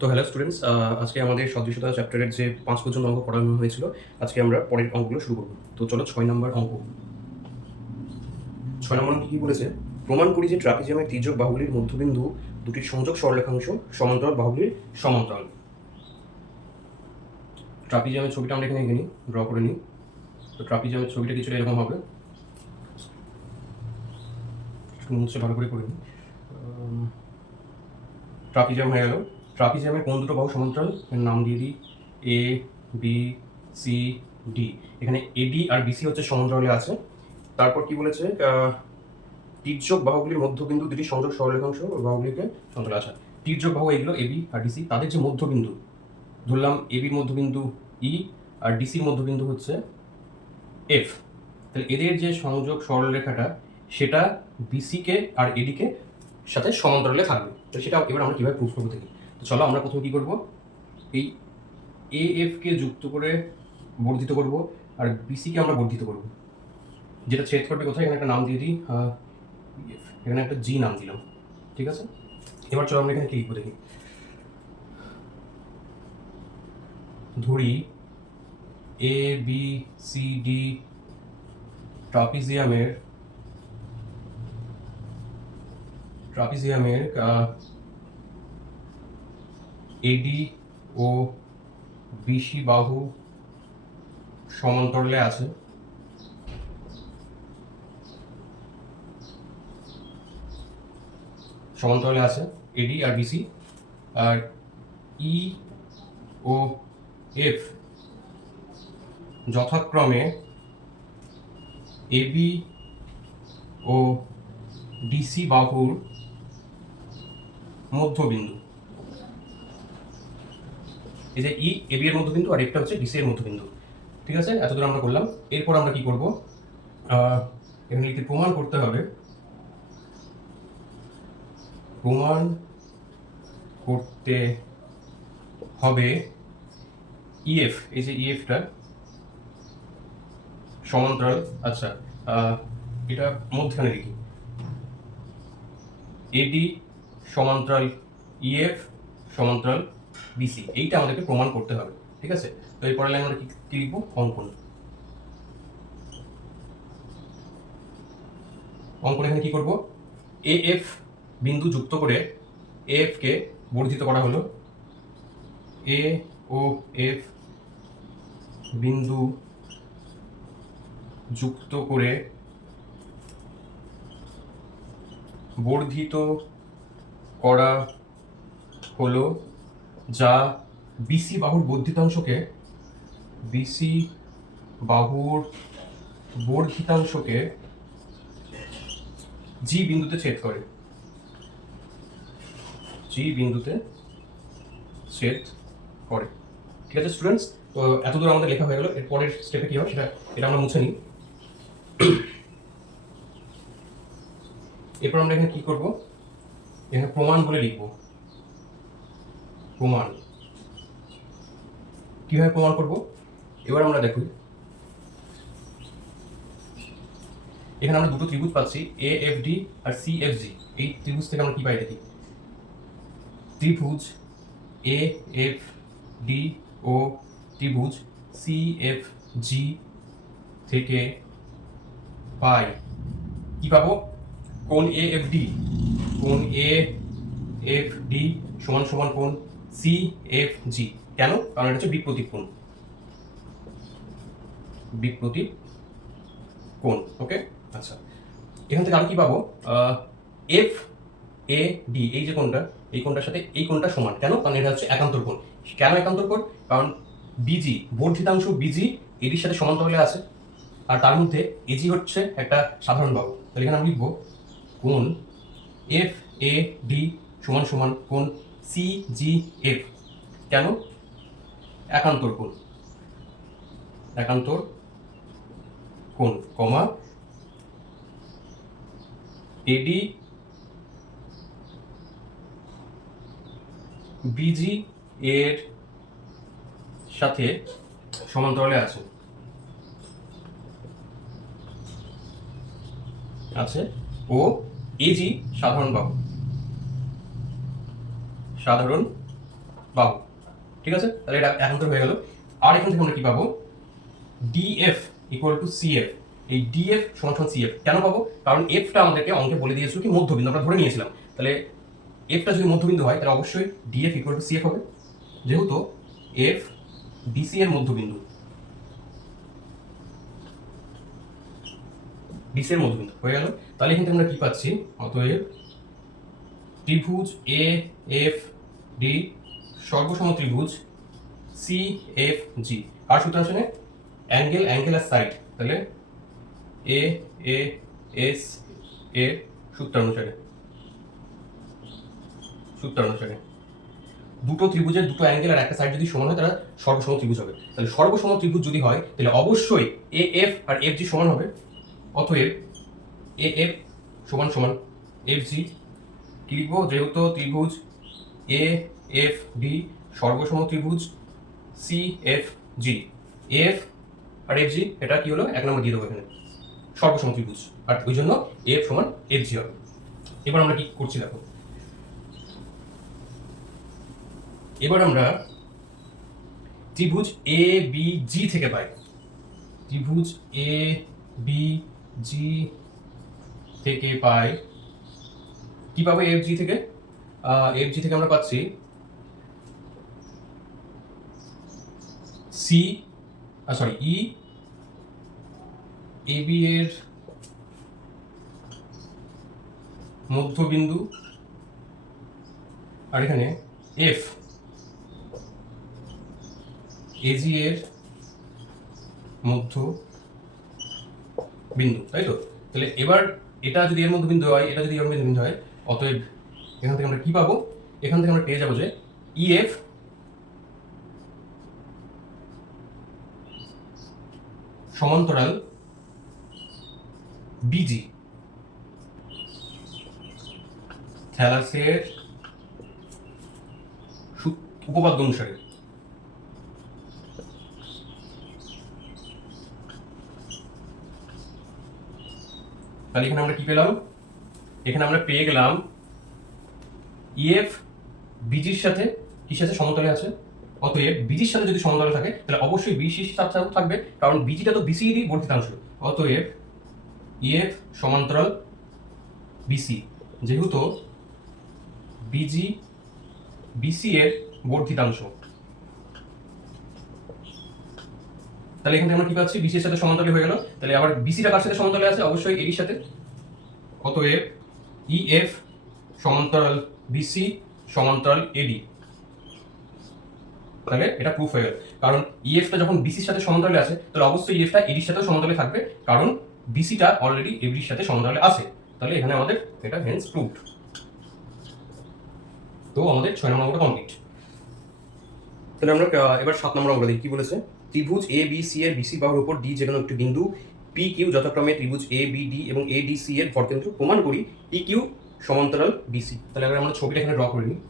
তো hello students, আজকে আমাদের সদৃশতা চ্যাপ্টারের যে 5 পর্যন্ত অঙ্ক পড়ানো হয়েছিল, আজকে আমরা পরের অঙ্কগুলো শুরু করব। তো চলো 6 নম্বর অঙ্ক। 6 নম্বর অঙ্ক কি বলেছে? প্রমাণ করি যে ট্রাপিজিয়ামের তির্যক বাহুগুলির মধ্যবিন্দু দুটির সংযোগ সরলরেখাংশ সমান্তরাল বাহুগুলির সমান্তরাল। ট্রাপিজিয়ামের ছবিটা আমরা এখানে এঁকে নিই, ড্র করে নিই। তো ট্রাপিজিয়ামের ছবিটা কিছুটা এরকম হবে, একটু মুছে ভালো করে নিই। ট্রাপিজিয়াম হয়ে গেল। ট্রাপিজিয়ামের কোন দুটো বাহু সমান্তরাল? এর নাম দিয়ে দিই এ বি সি ডি। এখানে এডি আর বিসি হচ্ছে সমান্তরালে আছে। তারপর কি বলেছে? তির্যক বাহুগুলির মধ্যবিন্দু দুটি সংযোগ সরলরেখাংশ বাহুগুলিকে সমান্তরাল। আচ্ছা, তির্যক বাহু এগুলো এবি আর ডিসি, তাদের যে মধ্যবিন্দু ধরলাম এবির মধ্যবিন্দু ই আর ডিসির মধ্যবিন্দু হচ্ছে এফ। তাহলে এদের যে সংযোগ সরলরেখাটা সেটা বিসিকে আর এডিকে সাথে সমান্তরালে থাকবে। তো সেটা এবার আমরা কীভাবে প্রুফ করবো দেখি। তো চলো আমরা প্রথমে কী করবো, এই এ এফকে যুক্ত করে বর্ধিত করব আর বিসিকে আমরা বর্ধিত করব। যেটা ছেদ করবে কোথায়, এখানে একটা নাম দিয়ে দিই, এখানে একটা জি নাম দিলাম, ঠিক আছে। এবার চলো আমরা এখানে কি লিখবো দেখি। ধরি A B C D ট্রাপিজিয়ামের eddy O BC বাহু সমান্তরালে আছে। সমান্তরালে আছে এডি আর বিসি, আর ই ও এফ যথাক্রমে এবি ও ডিসি বাহুর মধ্যবিন্দু। এই যে ই এবি এর মধ্যবিন্দু আর এফটা হচ্ছে ডিসি এর মধ্যবিন্দু, ঠিক আছে। এতদূর আমরা করলাম। এরপর আমরা কি করব, এখানে লিখতে প্রমাণ করতে হবে। প্রমাণ করতে হবে ইএফ, এই যে ইএফটা সমান্তরাল। আচ্ছা, এটা মধ্যখানে লিখি, এডি সমান্তরাল ইএফ সমান্তরাল বিসি, এইটা আমাদেরকে প্রমাণ করতে হবে, ঠিক আছে। তো এই পরের লাইন আমরা কি লিখবো, অঙ্কন। অঙ্কন এখানে কি করব, এ এফ বিন্দু যুক্ত করে এফ কে বর্ধিত করা হলো। এ ও এফ বিন্দু যুক্ত করে বর্ধিত করা হলো, যা বিসি বাহুর বর্ধিতাংশকে জি বিন্দুতে ছেদ করে। ঠিক আছে স্টুডেন্টস, তো এতদূর আমাদের লেখা হয়ে গেল। এর পরের স্টেপে কি হবে সেটা আমরা মুছে নিই। এরপর আমরা এখানে কি করব, এখানে প্রমাণ বলে লিখব। প্রমাণ কিভাবে প্রমাণ করব, এবার আমরা দেখি। এখানে আমরা দুটো ত্রিভুজ পাচ্ছি, এ এফ ডি আর সি এফ জি। এই ত্রিভুজ থেকে আমরা কি পাই দেখি, ত্রিভুজ এ এফ ডি ও ত্রিভুজ সি এফ জি থেকে পাই কি পাবো, কোণ এ এফ ডি, কোণ এ এফ ডি সমান সমান কোণ সি এফ জি। কেন? কারণ এটা হচ্ছে বিপ্রতীপ কোণ, বিপ্রতীপ কোণ। ওকে, আচ্ছা, এখান থেকে আরো কি পাবো, এফ এ ডি, এই যে কোণটা, এই কোণটার সাথে এই কোণটা সমান। কেন? কারণ এটা হচ্ছে একান্তর কোণ। কেন একান্তর কোণ? কারণ বিজি বর্ধিতাংশ বিজি এডির সাথে সমান্তরালে আছে, আর তার মধ্যে এজি হচ্ছে একটা সাধারণ বাহু। তাহলে এখানে আমি লিখবো কোণ এফ এ ডি সমান সমান কোণ সি জি এফ। কেন? একান্তর কোণ, একান্তর কোণ, কমা এডি বিজি এর সাথে সমান্তরালে আছে ও এজি সাধারণ বাহু, সাধারণ বাহু। ঠিক আছে, তাহলে এটা এখন তো হয়ে গেল। আর এখান থেকে আমরা কি পাবো, ডিএফ ইকুয়াল টু সিএফ। এই ডিএফ সমান সমান সিএফ কেন পাবো, কারণ এফটা আমাদেরকে অঙ্কে বলে দিয়েছিল কি মধ্যবিন্দু, আমরা ধরে নিয়েছিলাম। তাহলে এফটা যদি মধ্যবিন্দু হয় তাহলে অবশ্যই ডিএফ ইকুয়াল টু সিএফ হবে, যেহেতু এফ ডিসি এর মধ্যবিন্দু, ডিসি এর মধ্যবিন্দু হয়ে গেল। তাহলে এখান থেকে আমরা কি পাচ্ছি, অতএব ত্রিভুজ এ এফ ডি সর্বসম ত্রিভুজ সি এফ জি। আর সূত্র আসলে অ্যাঙ্গেল আর সাইড, তাহলে এ এ এস এর সূত্র অনুসারে দুটো ত্রিভুজের দুটো অ্যাঙ্গেল আর একটা সাইড যদি সমান হয় তারা সর্বসম ত্রিভুজ হবে। তাহলে সর্বসম ত্রিভুজ যদি হয় তাহলে অবশ্যই A F R F G সমান হবে। অতএব এ এফ সমান সমান এফ জি। কি লিখবো, যেহেতু ত্রিভুজ এ এফ ডি সর্বসম ত্রিভুজ সি এফ জি, এফ আর এফ জি এটা কি হলো, এক নম্বর দিয়ে দেবো এখানে সর্বসম ত্রিভুজ, আর ওই জন্য এফ সমান এফ জি হবে। এবার আমরা কি করছি দেখো, এবার আমরা ত্রিভুজ এ বি জি থেকে পাই, ত্রিভুজ এ বি জি থেকে পাই কি পাবো, এফ জি থেকে, এফ জি থেকে আমরা পাচ্ছি C sorry E A B এর মধ্যবিন্দু, আর এখানে এফ এজি এর মধ্যবিন্দু, তাই তো। তাহলে এবার এটা যদি এর মধ্যবিন্দু হয়, এটা যদি এর মধ্যবিন্দু হয়, অতএব এখান থেকে আমরা কি পাবো, এখান থেকে আমরা পেয়ে যাবো যে ইএফ সমান্তরাল বিজি, থ্যালাসের উপপাদ্য অনুসারে। তাহলে এখানে আমরা কি পেলাম, এখানে আমরা পেয়ে গেলাম ইএফ বিজির সাথে কিসের সাথে সমতলে আছে। অতএব বিজির সাথে যদি সমতলে থাকে তাহলে অবশ্যই বিসির সাথে থাকবে, কারণ বিজিটা তো বিসিরই বর্ধিতাংশ। অতএব ইএফ সমান্তরাল বিসি, যেহেতু বিজি বিসি এর বর্ধিতাংশ, তাহলে এখান থেকে আমরা কি পাচ্ছি, বিসি এর সাথে সমান্তরাল হয়ে গেল। তাহলে আবার বিসিটা কার সাথে সমান্তরালে আছে, অবশ্যই এর সাথে। অতএব ইএফ সমান্তরাল বিসি সমান্তরাল এডি। তাহলে এটা প্রুফ হয়ে গেল, কারণ ইএফটা যখন বিসির সাথে সমান্তরালে আছে তাহলে অবশ্যই ইএফটা এডির সাথেও সমান্তরালে থাকবে, কারণ বিসিটা অলরেডি এডির সাথে সমান্তরালে আছে। তাহলে এখানে আমাদের এটা হেন্স প্রুভড। তো আমাদের 6 নম্বর অঙ্কটা কমপ্লিট। তাহলে আমরা এবার 7 নম্বর অঙ্ক দেখি কি বলেছে। ত্রিভুজ এ বি সি এর বিসি বাহুর উপর ডি যেকোনো একটি বিন্দু পি কিউ যথাক্রমে ত্রিভুজ এ বি ডি এবং এ ডি সি এর ভরকেন্দ্র প্রমাণ করি পি কিউ সমান্তরাল বিসি। তাহলে এবার আমরা ছবিটা এখানে ড্র করে নিই।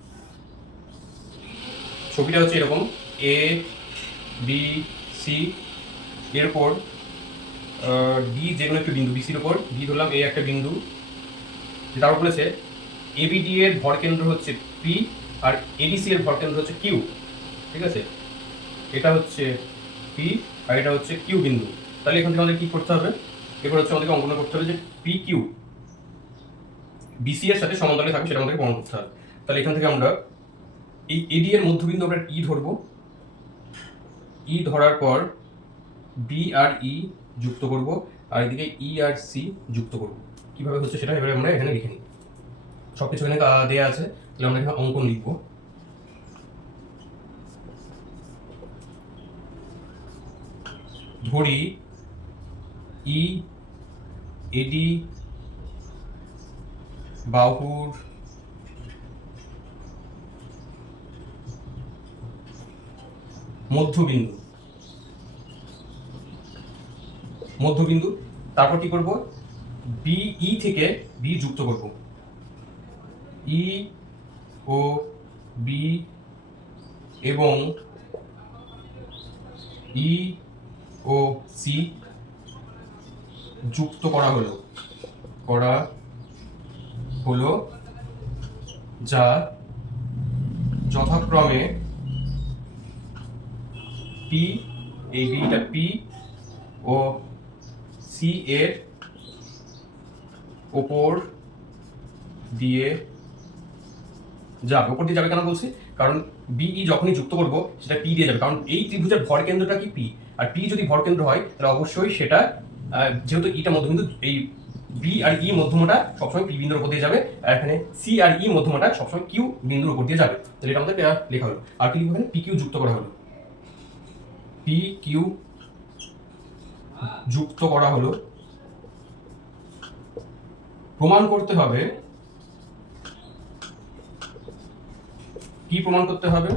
ছবিটা হচ্ছে এরকম, এ বি সি এর উপর ডি যেকোনো একটি বিন্দু, বিসির উপর ডি ধরলাম এ একটা বিন্দু, তারপর বলেছে এবিডি এর ভরকেন্দ্র হচ্ছে পি আর এডিসি এর ভরকেন্দ্র হচ্ছে কিউ। ঠিক আছে, এটা হচ্ছে পি আর এটা হচ্ছে কিউ বিন্দু। তাহলে এখান থেকে আমাদের কি করতে হবে, এবার হচ্ছে আমাদেরকে অঙ্কন করতে হবে যে পি কিউ বিসি এর সাথে সমান্তরালে থাকবে, সেটা আমাদেরকে প্রমাণ করতে হবে। তাহলে এখান থেকে আমরা এই এডি এর মধ্যবিন্দু আমরা ই ধরবো, ই ধরার পর বি আর ই যুক্ত করব, আর এদিকে ই আর সি যুক্ত করব। কিভাবে হচ্ছে সেটা এবারে আমরা এখানে লিখে নিই। সবকিছু এখানে দেওয়া আছে, তাহলে আমরা এখানে অঙ্কন লিখবো। ধরি ই এডি বাহুর মধ্যবিন্দু, তারপর কি করব, বি ই থেকে বি যুক্ত করব, ই ও বি এবং ই ও সি যুক্ত করা হলো যা যথাক্রমে পি, এই বিটা পি ও সি এর ওপর দিয়ে যাবে। ওপর দিয়ে যাবে কেন বলছি? কারণ বিই যখনই যুক্ত করব সেটা পি দিয়ে যাবে, কারণ এই ত্রিভুজের ভর কেন্দ্রটা কি পি, আর পি যদি ভর কেন্দ্র হয় তাহলে অবশ্যই সেটা যেহেতু ইটা মধ্যবিন্দু, এই বি আর ই মধ্যমটা সবসময় পি বিন্দুর উপর দিয়ে যাবে, আর এখানে সি আর ই মধ্যমটা সবসময় কিউ বিন্দুর উপর দিয়ে যাবে। তাহলে এটা আমাদের লেখা হলো। আর কি লিখবো এখানে? পি কিউ যুক্ত করা হলো, পি কিউ যুক্ত করা হলো। প্রমাণ করতে হবে, কি প্রমাণ করতে হবে?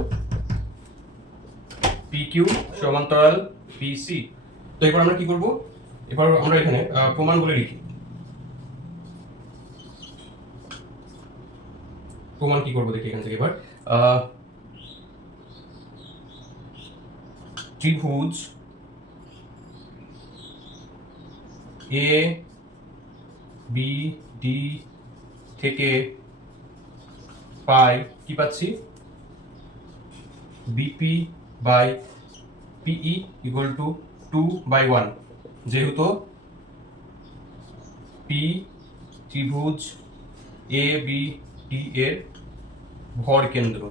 পি কিউ সমান্তরাল পিসি। তো এবার আমরা কি করব? এবার আমরা এখানে প্রমাণ বলে লিখি। প্রমাণ কি করব দেখি এখান থেকে এবার। ত্রিভুজ এ বি ডি থেকে পাই কি পাচ্ছি? BP by PE equal to 2/1। যেহেতু পি ত্রিভুজ এ বি ডি এর ভর কেন্দ্র।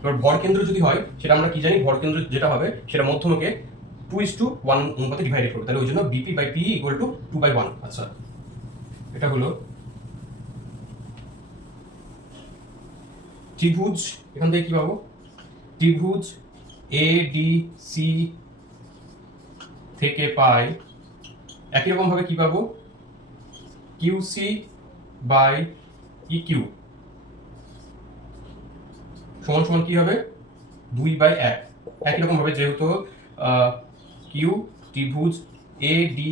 এবার ভর কেন্দ্র যদি হয় সেটা আমরা কি জানি? ভর কেন্দ্র যেটা হবে সেটা মধ্যমকে 2:1 অনুপাতে ডিভাইডেড করবে, তাহলে ওই জন্য BP by PE equal to 2/1। আচ্ছা, এটা হলো ত্রিভুজ। এখান থেকে কি পাবো? ত্রিভুজ এ ডি সি থেকে পাই একই রকম ভাবে কি পাবো? Q C by E Q সমান সমান কি হবে? 2/1। একই রকম ভাবে যেহেতু কিউ ত্রিভুজ এ ডি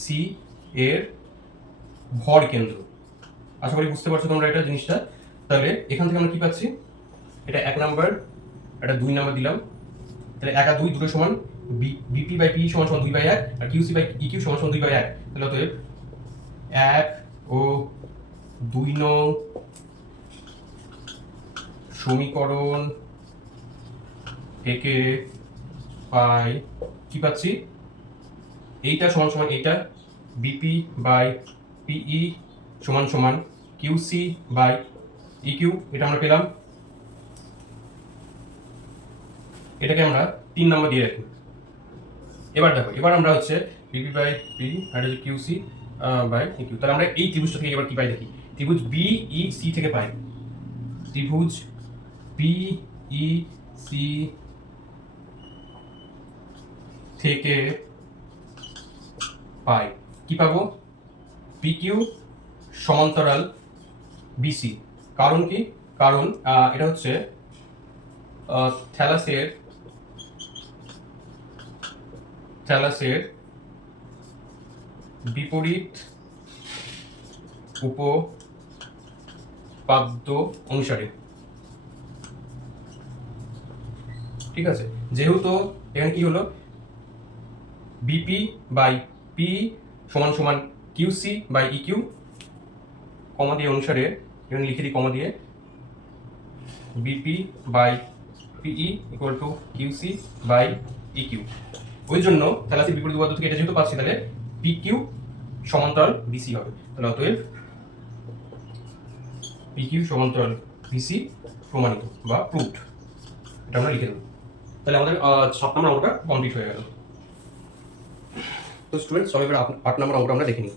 সি এর ভর কেন্দ্র। আশা করি বুঝতে পারছো তোমরা এটা জিনিসটা। তাহলে এখান থেকে আমরা কি পাচ্ছি? এটা 1 নাম্বার, এটা 2 নাম্বার দিলাম, তাহলে 1 আর 2 দুটো সমান। বিপি বাই পি সমান সমান 2/1, আর কিউসি বাই ইকিউ সমান সমান 2/1। তাহলে অতএব 1 ও 2 নং সমীকরণ থেকে পাই কি পাচ্ছি? এইটা সমান সমান এইটা, বিপি বাই পিই সমান সমান কিউসি বাই ইকিউ। এটা আমরা পেলাম। এটাকে আমরা 3 নম্বর দিয়ে রাখি। এবার দেখো, এবার আমরা হচ্ছে বিপি বাই পি আর হচ্ছে কিউসি বাই ইকিউ। তাহলে আমরা এই ত্রিভুজটা থেকে এবার কি পাই দেখি। ত্রিভুজ বি ই সি থেকে পাই, ত্রিভুজ বি ই সি থেকে পাই কি পাবো? পি কিউ সমান্তরাল বিসি। কারণ কি? কারণ এটা হচ্ছে থ্যালাসের বিপরীত উপপাদ্য অনুসারে। ঠিক আছে, যেহেতু এখানে কি হলো? বিপি বাই পি সমান সমান কিউসি বাই ইকিউ, কমা দিয়ে অনুসারে এখানে লিখে দিই কমা দিয়ে, BP by PE equal to QC by EQ. ওই জন্য থ্যালাসের বিপরীত উপপাদ্য থেকে এটা যেহেতু পাচ্ছি, তাহলে পি কিউ সমান্তরাল বিসি হবে। তাহলে অতএব পি কিউ সমান্তরাল বিসি প্রমাণিত বা প্রুভড। এটা আমরা লিখে দেবো। তাহলে আমাদের 7 নম্বর অঙ্কটা কমপ্লিট হয়ে গেল। তো স্টুডেন্টস, সবাই এবার 8 নম্বর অঙ্কটা আমরা দেখে নিই।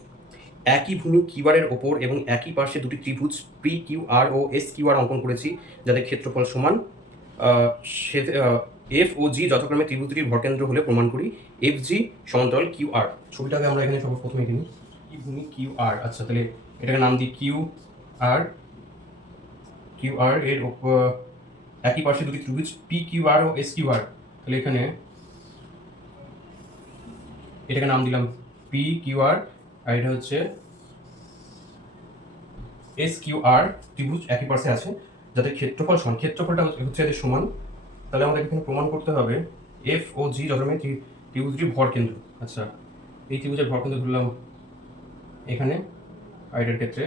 একই ভূমি কিউআর এর ওপর এবং একই পার্শ্বে দুটি ত্রিভুজ পি কিউ আর ও এস কিউ আর অঙ্কন করেছি, যাদের ক্ষেত্রফল সমান। এফ ও জি যথাক্রমে ত্রিভুজ দুটির ভরকেন্দ্র হলে প্রমাণ করি এফ জি সমান্তরাল কিউ আর। ছবিটাকে আমরা এখানে সবার প্রথমে এঁকে নিই। এই ভূমি কিউ আর, আচ্ছা তাহলে এটাকে নাম দিই কিউ আর। কিউ আর এর একই পার্শ্বে দুটি ত্রিভুজ পি কিউ আর ও এস কিউ আর। তাহলে এখানে এটাকে নাম দিলাম পি কিউ আর, আর এটা হচ্ছে এস কিউ আর। ত্রিভুজ একই পার্শ্বে আছে যাদের ক্ষেত্রফল সমান, ক্ষেত্রফলটা হচ্ছে এদের সমান। তাহলে আমাদের এখানে প্রমাণ করতে হবে এফ ও জি যথাক্রমে ত্রিভুজটির ভর কেন্দ্র। আচ্ছা, এই ত্রিভুজের ভর কেন্দ্র ধরলাম এখানে, আর এটার ক্ষেত্রে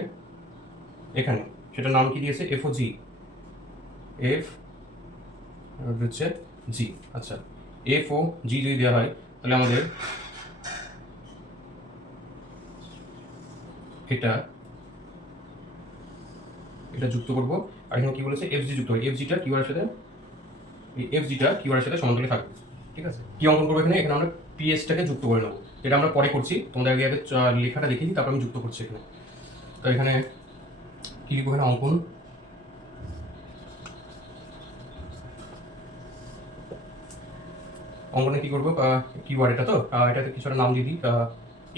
এখানে, সেটার নাম কি দিয়েছে? এফ ও জি। এফ হচ্ছে জি। আচ্ছা, এফ ও জি যদি দেওয়া হয় তাহলে আমাদের এটা এটা যুক্ত করব। আর এখানে কি বলেছে, এফ জি যুক্ত হয়। এফ জিটা কিউ আর এর সাথে, এই এফ জিটা কিউ আর এর সাথে সমান্তরালে থাকবে। ঠিক আছে, কি অঙ্কন করবো এখানে? এখানে আমরা পিএসটাকে যুক্ত করে নেবো, যেটা আমরা পরে করছি। তোমাদের আগে আগে লেখাটা দেখিয়ে দিই, তারপর আমি যুক্ত করছি এখানে। তো এখানে কি লিখবো? এখানে অঙ্কন অঙ্কনে কি করবো, কিওয়ার্ড এটা তো, এটাতে কিছু একটা নাম দিয়ে দিই।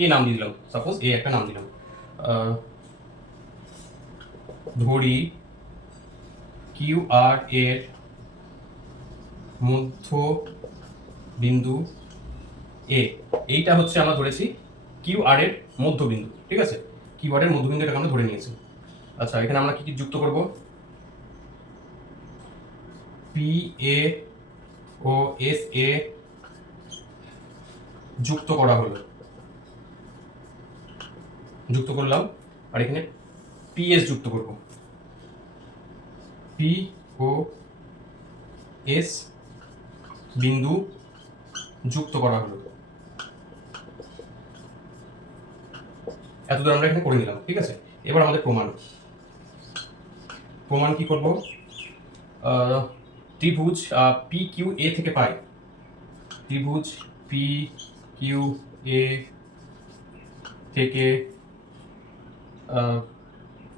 এ নাম দিয়ে দিলাম, সাপোজ এ একটা নাম দিলাম। ধরি কিউ আর এর মধ্য বিন্দু এ, এইটা হচ্ছে আমরা ধরেছি কিউ আর এর মধ্যবিন্দু। ঠিক আছে, কিউ আর এর মধ্যবিন্দু এটাকে আমরা ধরে নিয়েছি। আচ্ছা, এখানে আমরা কি কি যুক্ত করব? P A O S A যুক্ত করা হলো, যুক্ত করলাম। আর এখানে পিএস যুক্ত করব, পি ও এস বিন্দু যুক্ত করা হলো। এতদূর আমরা এখানে করে নিলাম। ঠিক আছে, এবার আমাদের প্রমাণ। প্রমাণ কি করব? ত্রিভুজ পি কিউ এ থেকে পাই, ত্রিভুজ পি কিউ এ থেকে,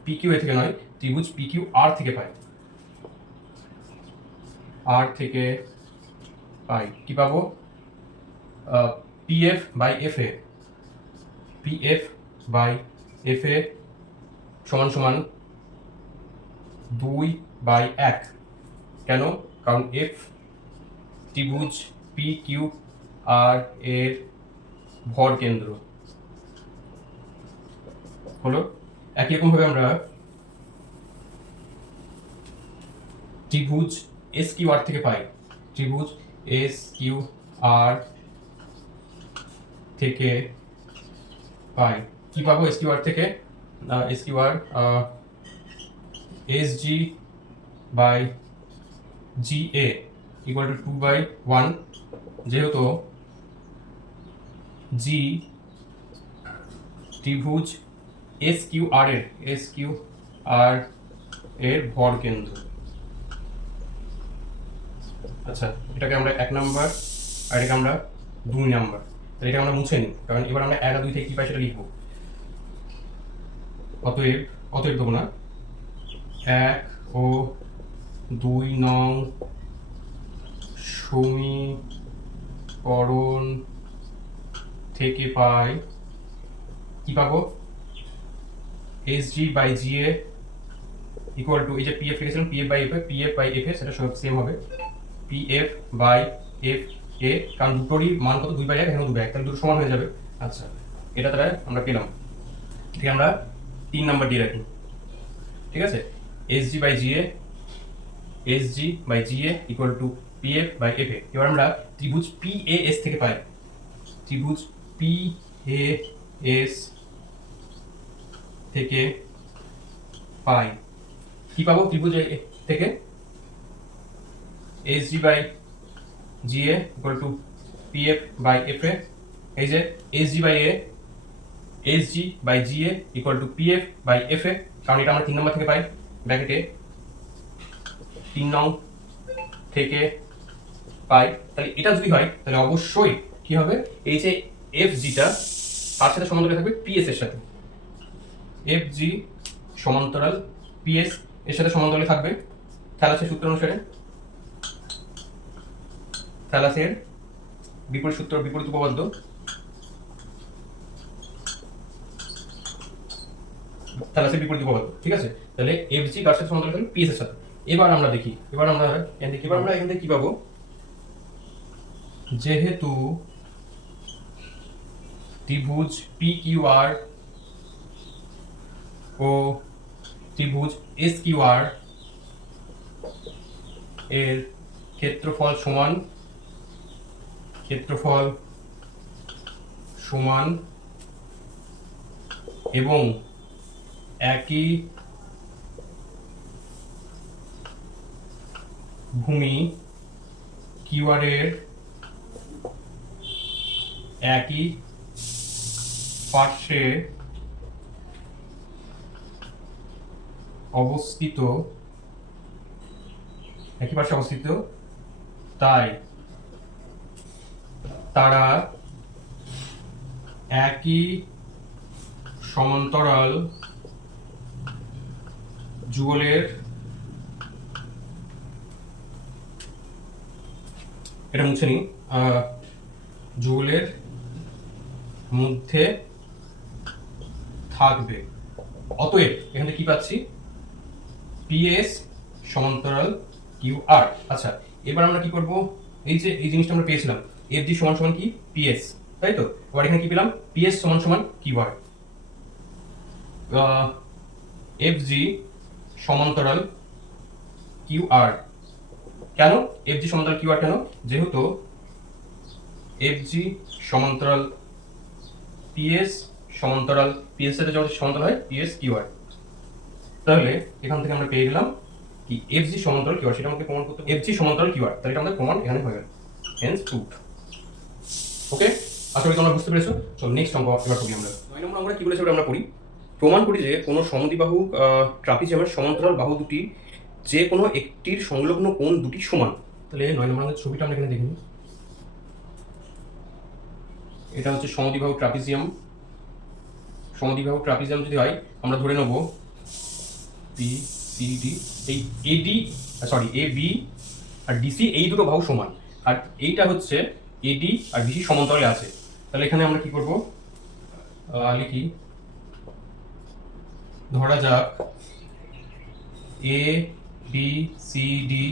পি কিউ এ থেকে নয়, ত্রিভুজ পি কিউ আর থেকে পাই, আর থেকে পাই কি পাবো? PF by F A, PF by F A সমান সমান 2/1। কেন? কারণ এফ ত্রিভুজ পি কিউ আর এর ভর কেন্দ্র হলো। একই রকম ভাবে আমরা ত্রিভুজ এস কিউ আর থেকে পাই, ত্রিভুজ এস কিউ আর থেকে পাই কি পাবো? এস কিউ আর থেকে, S Q R S G by G A equal to 2/1, যেহেতু জি ত্রিভুজ এস কিউ আর এর, এস কিউ আর এর ভর কেন্দ্র। আচ্ছা, এটাকে আমরা 1 নাম্বার আর এটাকে আমরা 2 নাম্বার। তাহলে এটা আমরা মুছে নিই, কারণ এবার আমরা 1 আর 2 থেকে কি পাই সেটা লিখবো। অতএব, অতএব দেবো না, 1 ও 2 নং সমীকরণ থেকে পাই কি পাবো? S G by G A equal to, এই যে পিএফ লিখেছিলাম, PF by F A, PF by F A সেটা সব সেম হবে, পিএফ বাই এফ এ, কারণ দুটোরই মান কত? 2/1, এখানে 2/1, তাহলে দুটো সমান হয়ে যাবে। আচ্ছা, এটা তাহলে আমরা পেলাম। ঠিক, আমরা 3 নাম্বার দিয়ে রাখি। ঠিক আছে, S G by G A, S G by G A equal to PF by F A. এবার আমরা ত্রিভুজ পি এ এস থেকে পাই, ত্রিভুজ পি এ এস থেকে পাই কি পাবো? ত্রিভুজ থেকে S G by G A equal to PF by F A. এই যে S G by A, S G by G A equal to PF by F A, কারণ এটা আমরা 3 নম্বর থেকে পাই, ব্র্যাকেটে 3 নং থেকে পাই। তাহলে এটা যদি হয় তাহলে অবশ্যই কি হবে? এই যে এফ জিটা তার সাথে সমান্তরাল থাকবে পিএস এর সাথে, এফ জি সমান্তরাল পিএস এর সাথে সমান্তরালে থাকবে। থ্যালাসের সূত্র অনুসারে, থ্যালাসের বিপরীত সূত্র, বিপরীত উপপাদ্য, থ্যালাসের বিপরীত উপপাদ্য। ঠিক আছে, তাহলে এফ জি কার সাথে সমান্তরাল থাকবে? পিএস এর সাথে। এবার আমরা দেখি, এবার আমরা এখান থেকে কি পাবো? যেহেতু ত্রিভুজ পি কিউ আর ও ত্রিভুজ এস কিউ আর এর ক্ষেত্রফল সমান, ক্ষেত্রফল সমান এবং একই ভূমি কিউআর এর একই পার্শ্বে অবস্থিত তাই তারা একই সমান্তরাল যুগলের এটা মুছে নি যুগলের মধ্যে থাকবে। অতএব এখানে কি পাচ্ছি, পিএস সমান্তরাল কিউআর। আচ্ছা, এবার আমরা কি করব, এই যে এই জিনিসটা আমরা পেয়েছিলাম এফ জি সমান সমান কি পিএস, তাই তো। এবার এখানে কি পেলাম, পিএস সমান সমান কিউআর। এফ জি সমান্তরাল কিউআর কেন, এফ জি সমান্তরাল কিউআর কেন, যেহেতু এফ জি সমান্তরাল পিএস সমান্তরাল পিএস এর যখন সমান্তরাল হয় পিএস কিউআর, তাহলে এখান থেকে আমরা পেয়ে গেলাম কি এফ জি সমান্তরাল কিউআর। সেটা আমাকে প্রমাণ করতে হবে, এফ জি সমান্তরাল কিউআর, তাহলে এটা আমাদের প্রমাণ এখানে হয়ে গেল, হেন্স প্রুভড। ওকে, আশা করি তোমরা বুঝতে পেরেছো। চলো নেক্সট অঙ্ক এবার করি আমরা। 9 নম্বর আমরা কি বলেছে ওটা আমরা পড়ি। প্রমাণ করি যে কোনো সমদ্বিবাহু ট্রাপিজিয়ামের সমান্তরাল বাহু দুটি যে কোনো একটির সংলগ্ন কোণ দুটি সমান। তাহলে 9 নম্বর আমাদের ছবিটা আমরা এখানে দেখে নিই। এটা হচ্ছে সমদ্বিবাহু ট্রাপিজিয়াম। সমদ্বিবাহু ট্রাপিজিয়াম যদি হয় আমরা ধরে নেব বি সি ডি, এই এডি sorry A B R DC এই দুটো বাহু সমান, আর এইটা হচ্ছে এডি আর ডিসি সমান্তরালে আছে। তাহলে এখানে আমরা কি করব, লিখি, ধরা যাক A B C D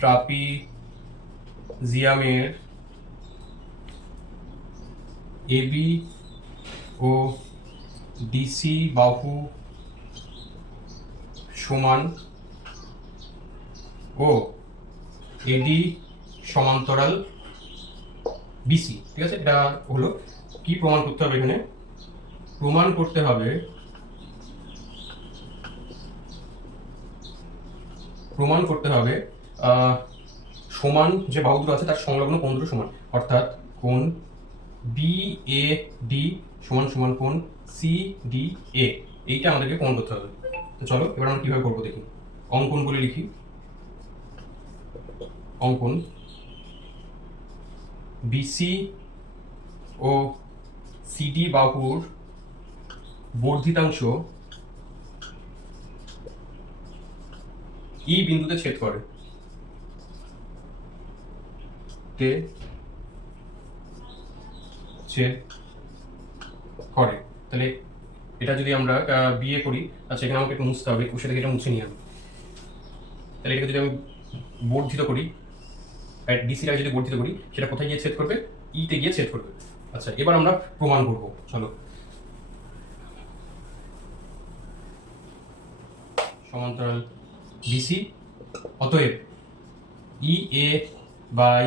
ট্রাপিজিয়ামের AB O DC বাহু সমান ও এডি সমান্তরাল বিসি। ঠিক আছে, এটা হলো কি প্রমাণ করতে হবে, এখানে প্রমাণ করতে হবে সমান যে বাহু দুটো আছে তার সংলগ্ন কোণ দুটো সমান, অর্থাৎ কোণ বি এ ডি সমান সমান কোণ সি ডি এ, এইটা আমাদেরকে প্রমাণ করতে হবে। তো চলো এবার আমরা কিভাবে করবো দেখি। অঙ্কন বলে লিখি, অঙ্কন বিসি ও সিডি বাহুর বর্ধিতাংশ ই বিন্দুতে ছেদ করে, তাহলে এটা যদি আমরা বিয়ে করি, আচ্ছা এখানে আমাকে একটু মুছতে হবে, কুশে থেকে এটা মুছে নিই আমি। তাহলে এটাকে যদি আমি বর্ধিত করি, ডিসিটাকে যদি বর্ধিত করি, সেটা কোথায় গিয়ে ছেদ করবে, ইতে গিয়ে ছেদ করবে। আচ্ছা এবার আমরা প্রমাণ করব, চলো। সমান্তরাল বিসি, অতএব E A by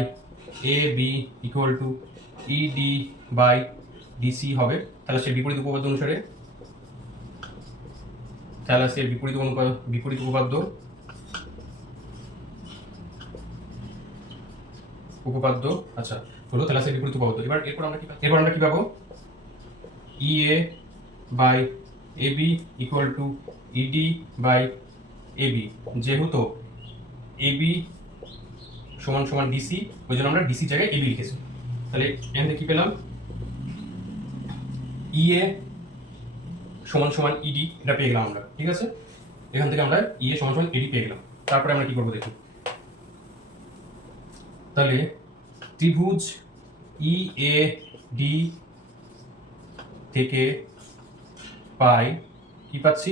A B equal to E D by DC হবে। তাহলে সে বিপরীত উপপাদ্য অনুসারে, থ্যালাসের বিপরীত উপপাদ্য আচ্ছা হলো থ্যালাসের বিপরীত উপপাদ্য। এরপর আমরা কি পাবো, E A by A B equal to ED by A B, যেহেতু এ বি সমান সমান ডিসি, ওই জন্য আমরা ডিসি জায়গায় এবি লিখেছি। তাহলে এখানে কি পেলাম, ই এ সমান সমান ইডি, এটা পেয়ে গেলাম আমরা। ঠিক আছে, এখান থেকে আমরা ই এ সমান সমান এডি পেয়ে গেলাম। তারপরে আমরা কি করবো দেখি। তাহলে ত্রিভুজ ই এ ডি থেকে পাই কি পাচ্ছি,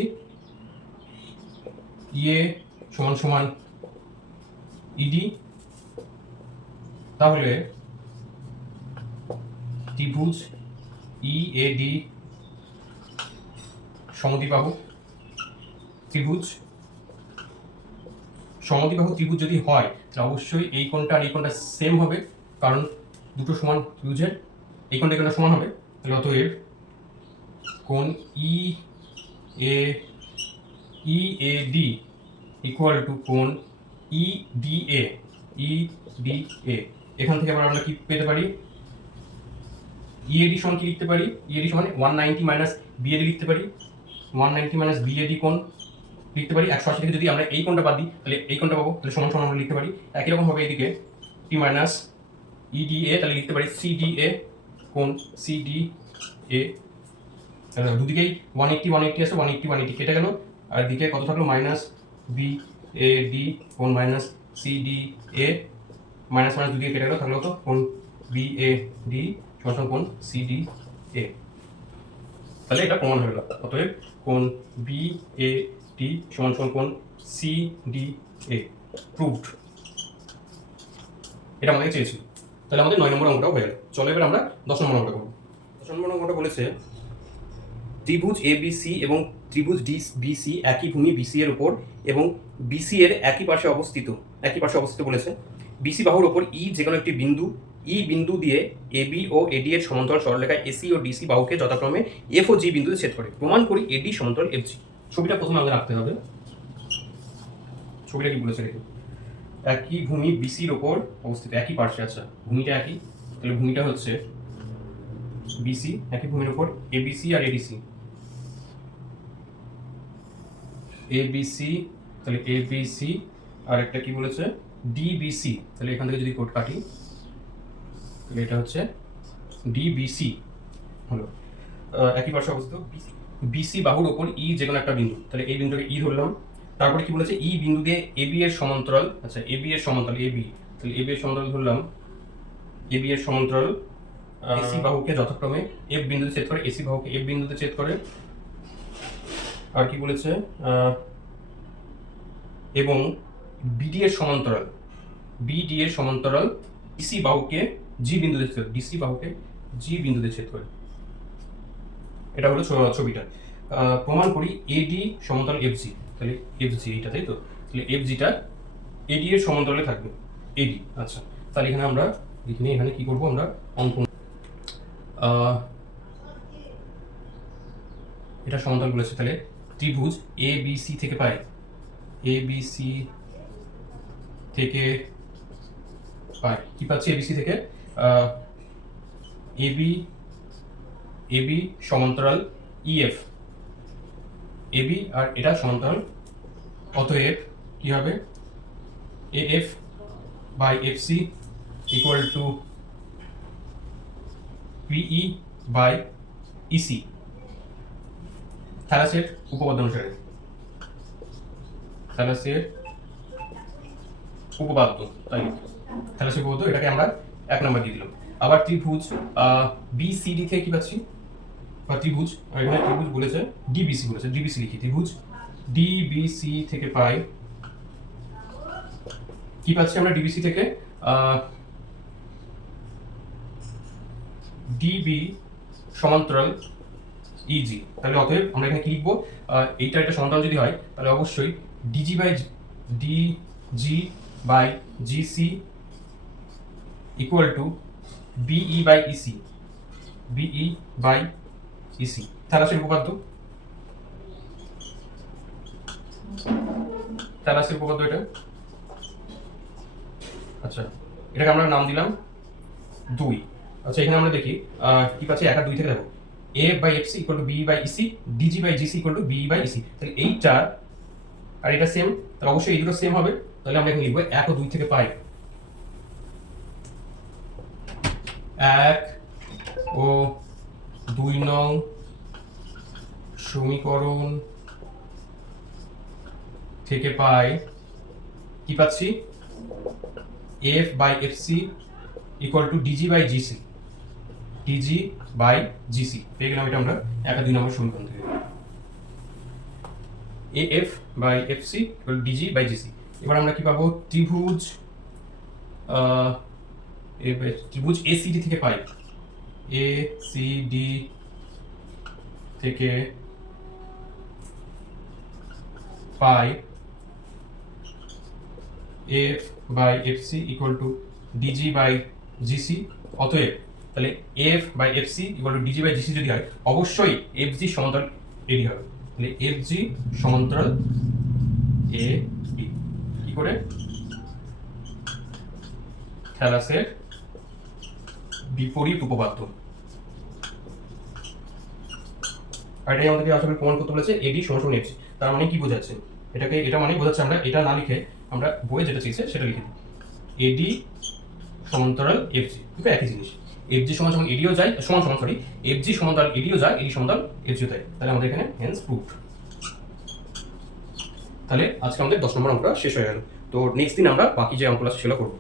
ই এ সমান সমান ইডি। তাহলে ত্রিভুজ ই এ ডি সমদ্বিবাহু ত্রিভুজ যদি হয় তাহলে অবশ্যই এই কোণটা আর এই কোণটা সেম হবে, কারণ দুটো সমান ত্রিভুজের এই কোণটা সমান হবে। তাহলে অতএব কোণ ই এ ডি ইকুয়াল টু কোণ E D A E D A. এখান থেকে আবার আমরা কি পেতে পারি, ইএডি সমান কি লিখতে পারি, ইএডি সমান 190 মাইনাস বিএডি লিখতে পারি, 190 মাইনাস বিএডি কোণ লিখতে পারি। 180 থেকে যদি আমরা এই কোণটা বাদ দিই তাহলে এই কোণটা পাবো, তাহলে সমান সমান আমরা লিখতে পারি। একই রকম ভাবে এদিকে টি মাইনাস ইডিএ তাহলে লিখতে পারি সিডিএ কোণ সিডিএ। দুদিকেই 180 180 আছে, 180 180 কেটে গেল, আর দিকে কত থাকলো মাইনাস বি এ ডি কোণ মাইনাস সিডি এ, মাইনাস মাইনাস দুদিকে কেটে গেল, থাকলো তো কোণ বি এ ডি সমান কোণ সিডি এ। তাহলে এটা প্রমাণ হয়ে গেল। অতএব কোণ বি এ ডি সমান কোণ সি ডি এ প্রুভড। এটা আমাদের চেয়েছিল। তাহলে আমাদের 9 নম্বর অঙ্কটাও হয়ে গেল। চলো এবার আমরা 10 নম্বর অঙ্কটা করব। 10 নম্বর অঙ্কটা বলেছে ত্রিভুজ এবিসি এবং ত্রিভুজ ডিবিসি একই ভূমি বিসি এর উপর এবং বিসি এর একই পাশে অবস্থিত বলেছে। বিসি বাহুর উপর ই যে কোনো একটি বিন্দু, ই বিন্দু দিয়ে এবি ও এডি এর সমান্তরাল সরলরেখায় এসি ও ডিসি বাহুকে যথাক্রমে এফ ও জি বিন্দুতে ছেদ করে। প্রমাণ করি এডি সমান্তরাল এফ জি। ছবিটা প্রথমে আমাদের রাখতে হবে। ছবিটা কি বলেছে দেখুন, একই ভূমি বিসির ওপর অবস্থিত, একই পার্শ্বে। আচ্ছা, ভূমিটা একই, তাহলে ভূমিটা হচ্ছে বিসি, একই ভূমির উপর এবিসি আর এডিসি। এবিসি, তাহলে এবিসি আর একটা কি বলেছে ডিবিসি। তাহলে এখান থেকে যদি কোড কাটি তাহলে এটা হচ্ছে ডিবিসি হলো। একই পার্শ্বে অবস্থিত বিসি বাহুর ওপর ই যে কোনো একটা বিন্দু, তাহলে এই বিন্দুটাকে ই ধরলাম। তারপরে কি বলেছে ই বিন্দু দিয়ে এবি এর সমান্তরাল। আচ্ছা, এবি এর সমান্তরাল এবি, তাহলে এবি এর সমান্তরাল ধরলাম, এবি এর সমান্তরাল এসি বাহুকে যথাক্রমে এফ বিন্দুতে ছেদ করে, এসি বাহুকে এফ বিন্দুতে ছেদ করে। আর কি বলেছে এবং বিডি এর সমান্তরাল, বিডি এর সমান্তরাল ডিসি বাহুকে জি বিন্দুতে ছেদ করে, ডিসি বাহুকে জি বিন্দুতে ছেদ করে। এটা হলো ছবিটা। প্রমাণ করি এডি সমান্তরাল এফজি। তাহলে এফজি এইটা, তাই তো? তাহলে এফজিটা এডি এর সমান্তরালে থাকবে, এডি। আচ্ছা, তাহলে এখানে আমরা লিখে এখানে কি করব, আমরা অঙ্কন এটা সমান্তরাল বলেছে। তাহলে ত্রিভুজ এ বি সি থেকে পাই, এ বি সি থেকে পাই কি পাচ্ছি, এবিসি থেকে এবি, এবি সমান্তরাল ইএফ, এবি আর এটা সমান্তরাল। অতএব কি হবে, AF by FC equal to PE by EC. থ্যালাসের উপপাদ্য অনুসারে, থ্যালাসের উপপাদ্য, তাই থ্যালাসের উপপাদ্য, এটাকে আমরা 1 নম্বর দিয়ে দিলাম। আবার ত্রিভুজ বিসিডি থেকে কি পাচ্ছি, বা ত্রিভুজ, এখানে ত্রিভুজ বলেছে ডিবিসি বলেছে, ডিবিসি লিখি, ত্রিভুজ ডিবিসি থেকে পাই কি পাচ্ছি আমরা, ডিবিসি থেকে ডিবি সমান্তরাল ইজি। তাহলে অতএব আমরা এখানে কি লিখবো, এইটা একটা সমান্তরাল যদি হয় তাহলে অবশ্যই DG by DG by GC equal to BE by EC, BE by EC. থ্যালাসের উপপাদ্য, থ্যালাসের উপপাদ্য এটা। আচ্ছা, এটাকে আমরা নাম দিলাম 2। আচ্ছা, এখানে আমরা দেখি কি পাচ্ছি, 1 আর 2 থেকে দেখো A by FC equal to B by EC, DG by GC equal to B by EC. তাহলে এইটা আর এটা সেম, তাহলে অবশ্যই এই দুটো সেম হবে। তাহলে আমরা এখানে লিখবো 1 ও 2 থেকে পাই, 1 ও 2 নং সমীকরণ থেকে পাই কি পাচ্ছি, F by FC equal to DG by GC, DG by GC পেয়ে গেলাম। এটা আমরা 1 আর 2 নম্বর সমীকরণ থেকে। F by FC equal DG by GC. এবার আমরা কি পাবো, ত্রিভুজ ত্রিভুজ এসিডি থেকে পাই, এসিডি থেকে পাই F by FC equal to DG by GC. অতএব তাহলে F by FC equal to DG by GC যদি হয় অবশ্যই এফজি সমান্তরাল এডি হবে। তাহলে এফজি সমান্তরাল এ ডি কি করে, থ্যালাসের বিপরীত উপপাদ্য। আর এটাই আমাদেরকে আসলে প্রমাণ করতে বলেছে এডি সমান সমান এফসি। তার মানে কি বোঝাচ্ছে? এটা মানে বোঝাচ্ছে আমরা এটা না লিখে আমরা বইয়ে যেটা চেয়েছে সেটা লিখে দিই, এডি সমান্তরাল এফজি, ঠিক আছে? একই জিনিস, এফজি সমান সমান এডিও যায় সমান সমান সরি এফজি সমান্তরাল এডিও যায়, এডি সমান্তরাল এফজিও যায়। তাহলে আমাদের এখানে হেন্স প্রুভড। তাহলে আজকে আমাদের 10 নম্বর অঙ্কটা শেষ হয়ে গেল। তো নেক্সট দিন আমরা বাকি যে অঙ্কগুলো আছে সেগুলো করবো।